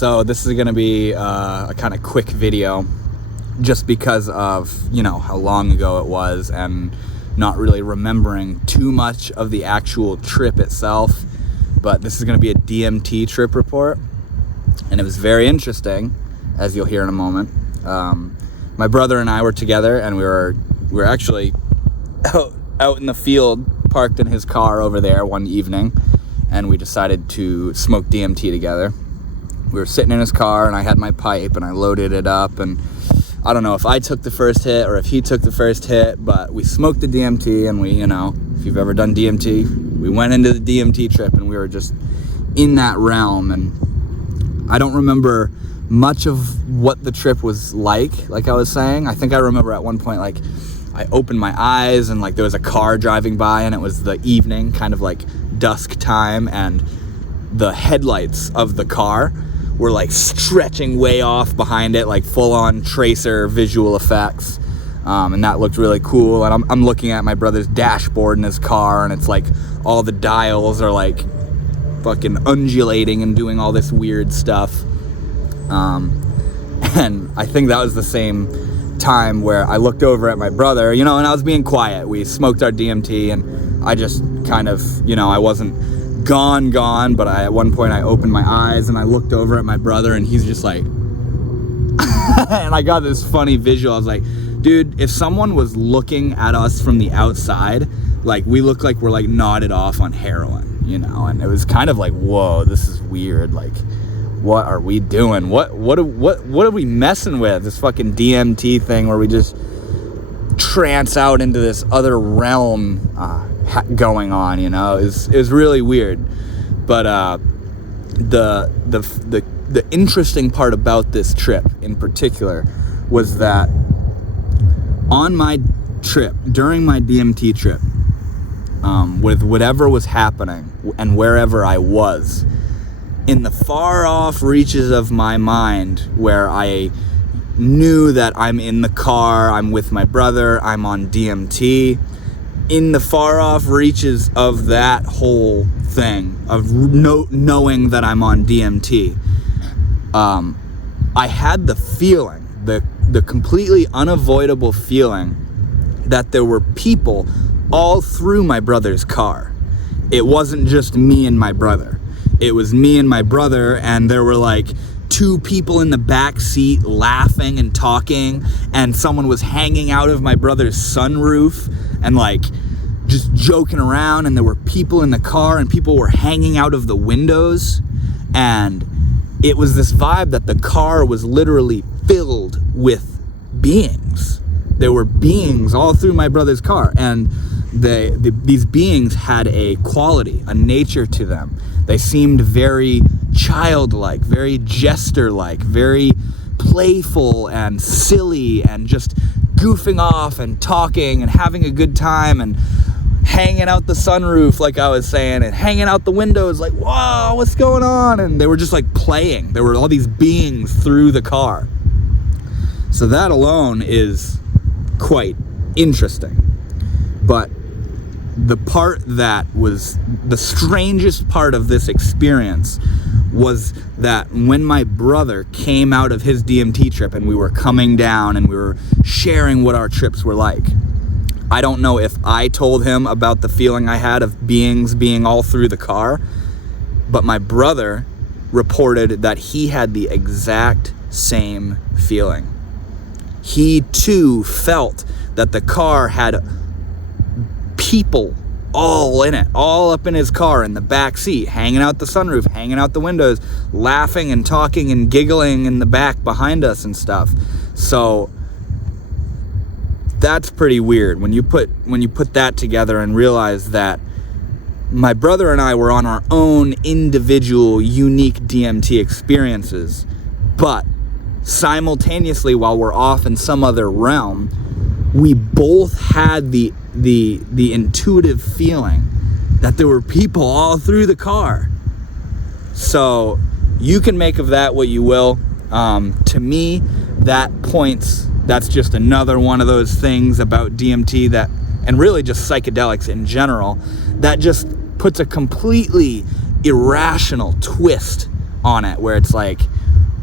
So this is going to be a kind of quick video just because of, how long ago it was and not really remembering too much of the actual trip itself. But this is going to be a DMT trip report, and it was very interesting, as you'll hear in a moment. My brother and I were together, and we were actually out in the field, parked in his car over there one evening, and we decided to smoke DMT together. We were sitting in his car, and I had my pipe, and I loaded it up, and I don't know if I took the first hit or if he took the first hit, but we smoked the DMT, and we, if you've ever done DMT, we went into the DMT trip, and we were just in that realm. And I don't remember much of what the trip was like I was saying. I think I remember at one point, I opened my eyes, and there was a car driving by, and it was the evening, kind of dusk time, and the headlights of the car were stretching way off behind it, full-on tracer visual effects, and that looked really cool. And I'm looking at my brother's dashboard in his car, and it's all the dials are fucking undulating and doing all this weird stuff. And I think that was the same time where I looked over at my brother, and I was being quiet. We smoked our DMT, and I just kind of, I wasn't gone, but at one point I opened my eyes and I looked over at my brother, and he's just and I got this funny visual. I was like, dude, if someone was looking at us from the outside, we look like we're nodded off on heroin, and it was kind of whoa, this is weird. What are we doing? What are we messing with? This fucking DMT thing where we just trance out into this other realm going on, it was really weird. But the interesting part about this trip in particular was that on my trip, during my DMT trip, with whatever was happening and wherever I was, in the far off reaches of my mind, where I knew that I'm in the car, I'm with my brother, I'm on DMT, in the far off reaches of that whole thing, of knowing that I'm on DMT, I had the feeling, the completely unavoidable feeling, that there were people all through my brother's car. It wasn't just me and my brother. It was me and my brother, and there were two people in the back seat laughing and talking, and someone was hanging out of my brother's sunroof and just joking around, and there were people in the car, and people were hanging out of the windows, and it was this vibe that the car was literally filled with beings. There were beings all through my brother's car, and these beings had a quality, a nature to them. They seemed very childlike, very jester-like, very playful and silly, and just goofing off and talking and having a good time and hanging out the sunroof, like I was saying, and hanging out the windows, whoa, what's going on? And they were just playing. There were all these beings through the car. So that alone is quite interesting. But the part that was the strangest part of this experience was that when my brother came out of his DMT trip and we were coming down and we were sharing what our trips were like, I don't know if I told him about the feeling I had of beings being all through the car, but my brother reported that he had the exact same feeling. He too felt that the car had people all in it, all up in his car in the back seat, hanging out the sunroof, hanging out the windows, laughing and talking and giggling in the back behind us and stuff. So that's pretty weird when you put that together and realize that my brother and I were on our own individual unique DMT experiences, but simultaneously, while we're off in some other realm, we both had the intuitive feeling that there were people all through the car. So you can make of that what you will. To me, that's just another one of those things about DMT that, and really just psychedelics in general, that just puts a completely irrational twist on it, where it's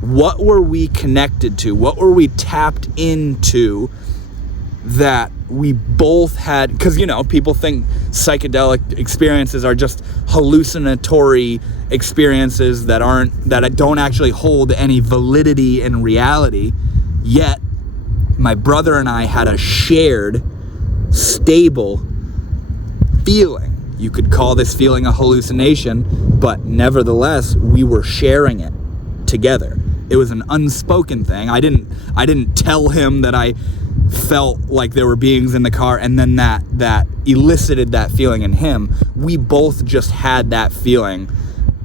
what were we connected to? What were we tapped into that we both had? Because, people think psychedelic experiences are just hallucinatory experiences that don't actually hold any validity in reality. Yet, my brother and I had a shared, stable feeling. You could call this feeling a hallucination, but nevertheless, we were sharing it together. It was an unspoken thing. I didn't tell him that I felt like there were beings in the car, and then that elicited that feeling in him. We both just had that feeling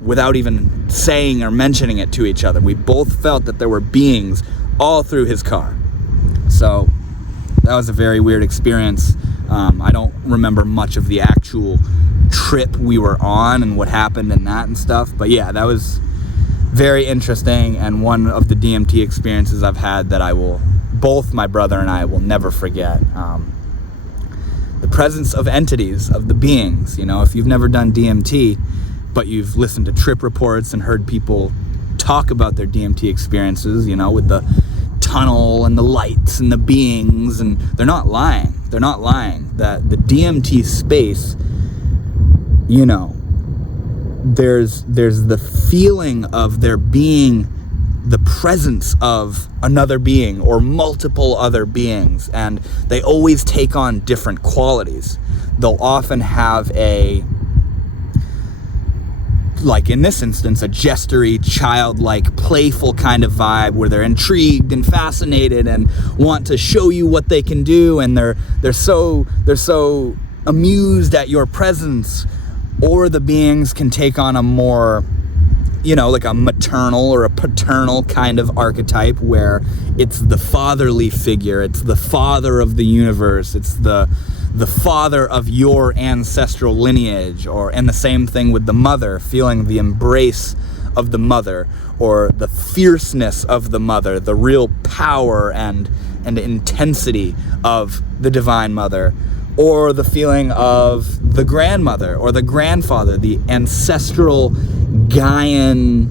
without even saying or mentioning it to each other. We both felt that there were beings all through his car. So that was a very weird experience. I don't remember much of the actual trip we were on and what happened in that and stuff, but yeah, that was very interesting, and one of the DMT experiences I've had that both my brother and I will never forget. The presence of entities, of the beings. If you've never done DMT, but you've listened to trip reports and heard people talk about their DMT experiences, with the tunnel and the lights and the beings, and they're not lying. That the DMT space, there's the feeling of there being the presence of another being or multiple other beings, and they always take on different qualities. They'll often have like in this instance, a jestery, childlike, playful kind of vibe where they're intrigued and fascinated and want to show you what they can do, and they're so amused at your presence. Or the beings can take on a more, like a maternal or a paternal kind of archetype where it's the fatherly figure, it's the father of the universe, it's the father of your ancestral lineage, and the same thing with the mother, feeling the embrace of the mother, or the fierceness of the mother, the real power and intensity of the Divine Mother, or the feeling of the grandmother or the grandfather, the ancestral Gaian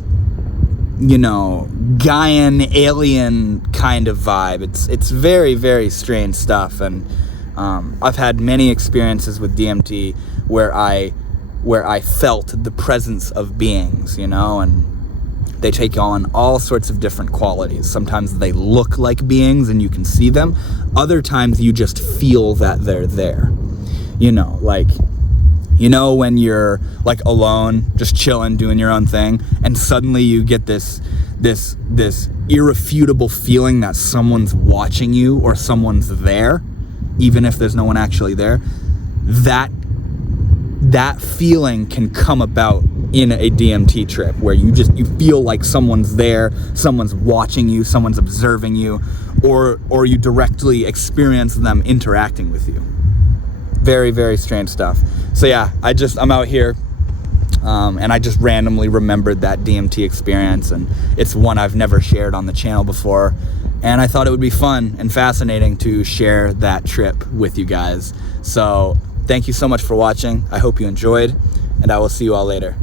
alien kind of vibe. It's very, very strange stuff, and I've had many experiences with DMT where I felt the presence of beings, and they take on all sorts of different qualities. Sometimes they look like beings and you can see them. Other times you just feel that they're there. When you're like alone, just chilling, doing your own thing, and suddenly you get this irrefutable feeling that someone's watching you or someone's there, even if there's no one actually there. That feeling can come about in a DMT trip where you feel like someone's there, someone's watching you, someone's observing you, or you directly experience them interacting with you. Very, very strange stuff. So yeah, I'm out here, and I just randomly remembered that DMT experience, and it's one I've never shared on the channel before, and I thought it would be fun and fascinating to share that trip with you guys. So thank you so much for watching. I hope you enjoyed, and I will see you all later.